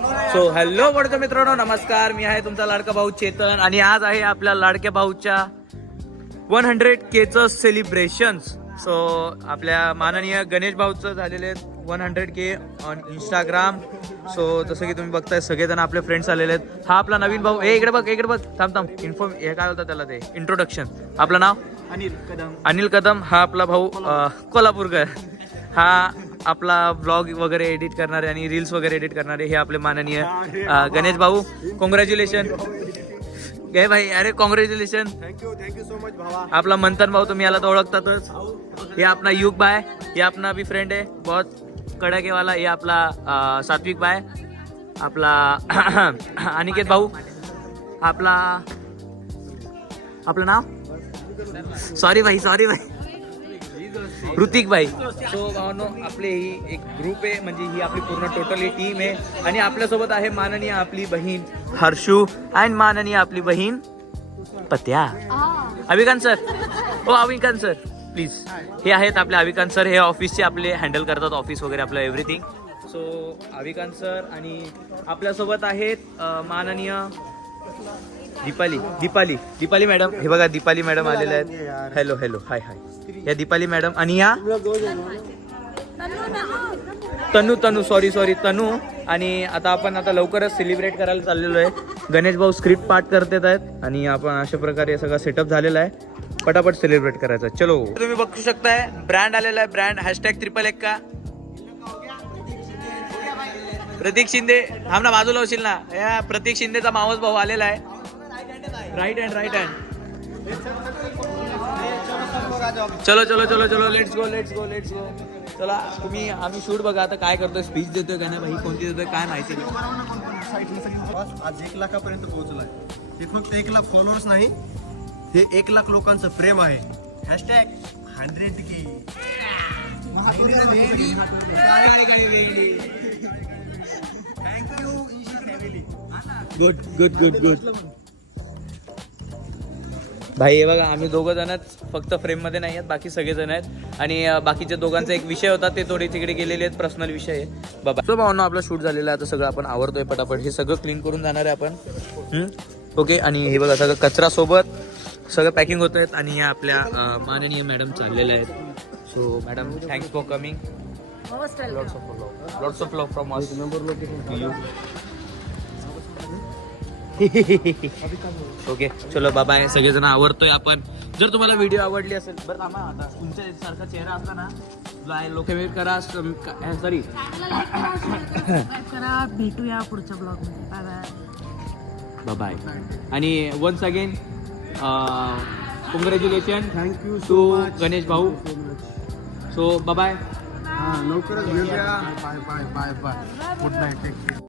So hello वडतो मित्रांनो, नमस्कार. मी आहे तुमचा लाडका भाऊ चेतन आणि आज आहे आपल्या लाडक्या भाऊच्या 100K चं सेलिब्रेशन्स. सो आपल्या माननीय गणेश भाऊचं झालेले 100K ऑन इंस्टाग्राम. सो जसं की तुम्ही बघताय सगळेजण आपले फ्रेंड्स आलेले आहेत. हा आपला नवीन भाऊ. इकडे बघ थांब इन्फॉर्म हे काय होतं त्याला, ते इंट्रोडक्शन. आपलं नाव अनिल कदम. हा आपला भाऊ कोल्हापूरकर. हा आपला ब्लॉग वगैरे एडिट करणारे आणि रील्स वगैरे एडिट करणारे हे आपले माननीय गणेश भाऊ. कॉंग्रॅच्युलेशन गे भाई. अरे कॉंग्रॅच्युलेशन. थँक्यू सो मच भावा. आपला मंथन भाऊ, तुम्ही याला तर ओळखतातच. हे आपला युग भाई, ये अपना भी फ्रेंड है बहुत कड़के वाला. ये आपला सात्विक भाई, आपला अनिकेत भाऊ, आपलं नाव सॉरी भाई ऋतिक भाई. सो भावनो, आपले ही एक ग्रुप आहे, म्हणजे ही आपली पूर्ण टोटली टीम आहे. आणि आपल्यासोबत आहे माननीय आपली बहीण हर्षू अँड माननीय आपली बहीण पत्या. अविकांत सर, हो अविकांत सर प्लीज. हे आहेत आपले अविकांत सर. हे ऑफिसचे आपले हँडल करतात, ऑफिस वगैरे आपलं एव्हरीथिंग. सो अविकांत सर आणि आपल्यासोबत आहेत माननीय दीपाली मॅडम. हे बघा दीपाली मॅडम आलेल्या आहेत. Hello hi. या दीपाली मॅडम आणि या तनू सॉरी तनू. आणि आता लवकरच सेलिब्रेट करायला चाललेलो आहे. गणेश भाऊ स्क्रिप्ट पाठ करतात आहेत आणि आपण अशा प्रकारे सगळा सेटअप झालेला आहे. पटापट सेलिब्रेट करायचा. चलो, तुम्ही बघू शकताय ब्रँड आलेला आहे. ब्रँड #111 का प्रतीक शिंदे. थांब ना, बाजूला होशील ना. या प्रतीक शिंदेचा मावस भाऊ आलेला आहे. Right hand. चलो लेट्स गो. चला तुम्ही, आम्ही शूट बघा आता काय करतोय. स्पीच देतोय का नाही भाई, कोणती देतोय काय माहिती नाही. आज 1 लाखापर्यंत पोहोचलाय. हे फक्त 1 लाख फॉलोअर्स नाही, हे 1 लाख लोकांचं प्रेम आहे. #100K. Thank you family. गुड भाई. हे बघा, आम्ही दोघं जणच फक्त फ्रेम मध्ये नाही आहेत, बाकी सगळे जण आहेत. आणि बाकीच्या दोघांचा एक विषय होता, ते थोडे तिकडे गेलेले आहेत, पर्सनल विषय आहे बाबा. सो भावना, आपला शूट झालेला आहे. आता सगळं आपण आवरतोय पटापट. हे सगळं क्लीन करून जाणार आहे आपण. ओके. आणि हे बघा सगळं कचरा सोबत सगळं पॅकिंग होत आहेत. आणि या आपल्या माननीय मॅडम चाललेल्या आहेत. So madam, thanks for coming. Lots of love from us. Okay, चलो बाय. सगळेजण आवडतोय आपण. जर तुम्हाला व्हिडिओ आवडली असेल, बरं थांबा, आता तुमच्या सारखा चेहरा असला ना, लोक करा. सॉरी, भेटूया पुढच्या ब्लॉग मध्ये. बाय. आणि once again congratulation. Thank you to Ganesh भाऊ. So bye. लवकरच भेटूया. बाय. Good night.